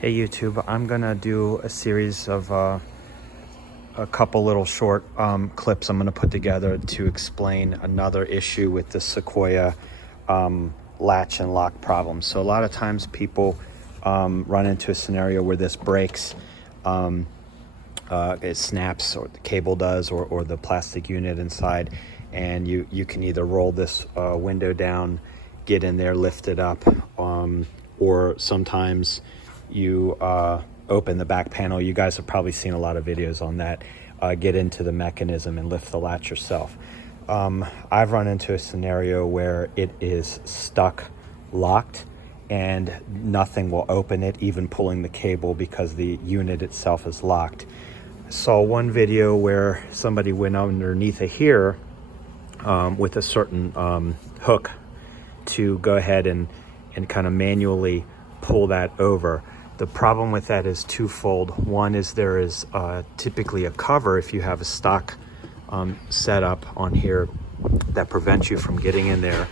Hey YouTube, I'm gonna do a series of a couple little short clips I'm gonna put together to explain another issue with the Sequoia latch and lock problem. So a lot of times people run into a scenario where this breaks, it snaps, or the cable does, or the plastic unit inside, and you can either roll this window down, get in there, lift it up, or sometimes you open the back panel. You guys have probably seen a lot of videos on that. Get into the mechanism and lift the latch yourself. I've run into a scenario where it is stuck locked and nothing will open it, even pulling the cable, because the unit itself is locked. I saw one video where somebody went underneath of here with a certain hook to go ahead and kind of manually pull that over. The problem with that is twofold. One is there is typically a cover if you have a stock setup on here that prevents you from getting in there,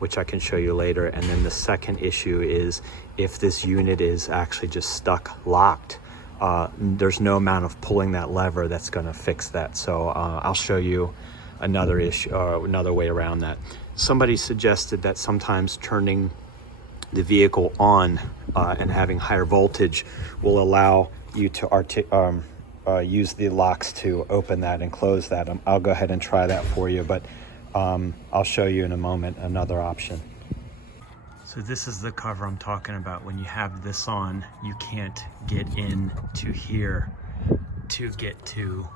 which I can show you later. And then the second issue is if this unit is actually just stuck locked, there's no amount of pulling that lever that's going to fix that. So I'll show you another issue, another way around that. Somebody suggested that sometimes turning the vehicle on and having higher voltage will allow you to use the locks to open that and close that. I'll go ahead and try that for you, but I'll show you in a moment another option. So this is the cover I'm talking about. When you have this on, you can't get in to here to get to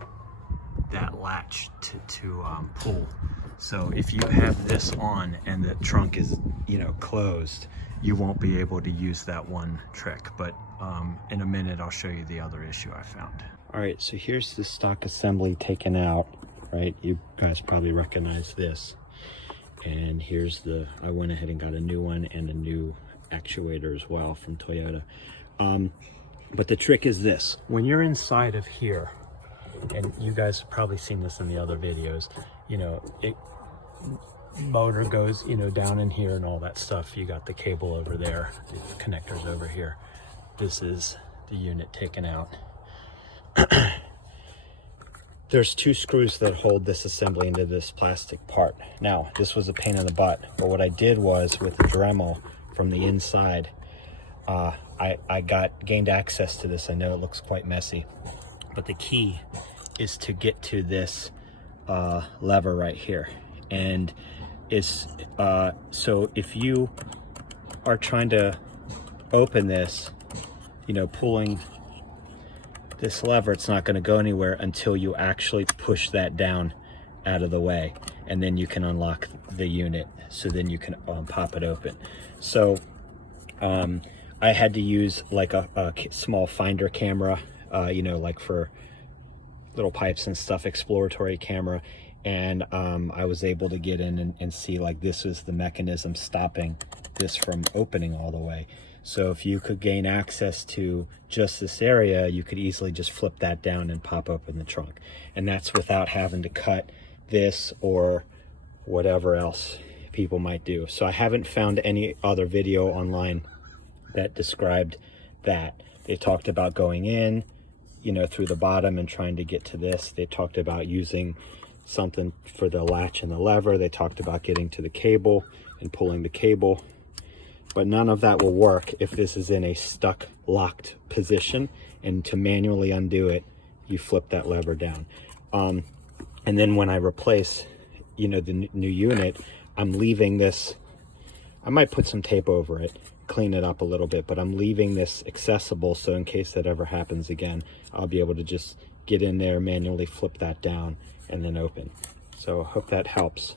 that latch to pull. So if you have this on and the trunk is, closed, you won't be able to use that one trick. But in a minute, I'll show you the other issue I found. All right, so here's the stock assembly taken out, right? You guys probably recognize this. And here's I went ahead and got a new one and a new actuator as well from Toyota. But the trick is this: when you're inside of here, and you guys have probably seen this in the other videos, motor goes down in here and all that stuff. You got the cable over there, the connectors over here. This is the unit taken out. There's two screws that hold this assembly into this plastic part. Now, this was a pain in the butt, but what I did was, with the Dremel from the inside, I gained access to this. I know it looks quite messy, but the key is to get to this lever right here. And it's so if you are trying to open this, pulling this lever, it's not going to go anywhere until you actually push that down out of the way, and then you can unlock the unit. So then you can pop it open. So I had to use like a small finder camera, like for little pipes and stuff, exploratory camera. And I was able to get in and see, like, this is the mechanism stopping this from opening all the way. So if you could gain access to just this area, you could easily just flip that down and pop open the trunk. And that's without having to cut this or whatever else people might do. So I haven't found any other video online that described that. They talked about going in, through the bottom and trying to get to this. They talked about using something for the latch and the lever. They talked about getting to the cable and pulling the cable, but none of that will work if this is in a stuck locked position. And to manually undo it, you flip that lever down. And then when I replace the new unit, I'm leaving this, I might put some tape over it, clean it up a little bit, but I'm leaving this accessible, so in case that ever happens again, I'll be able to just get in there, manually flip that down, and then open. So I hope that helps.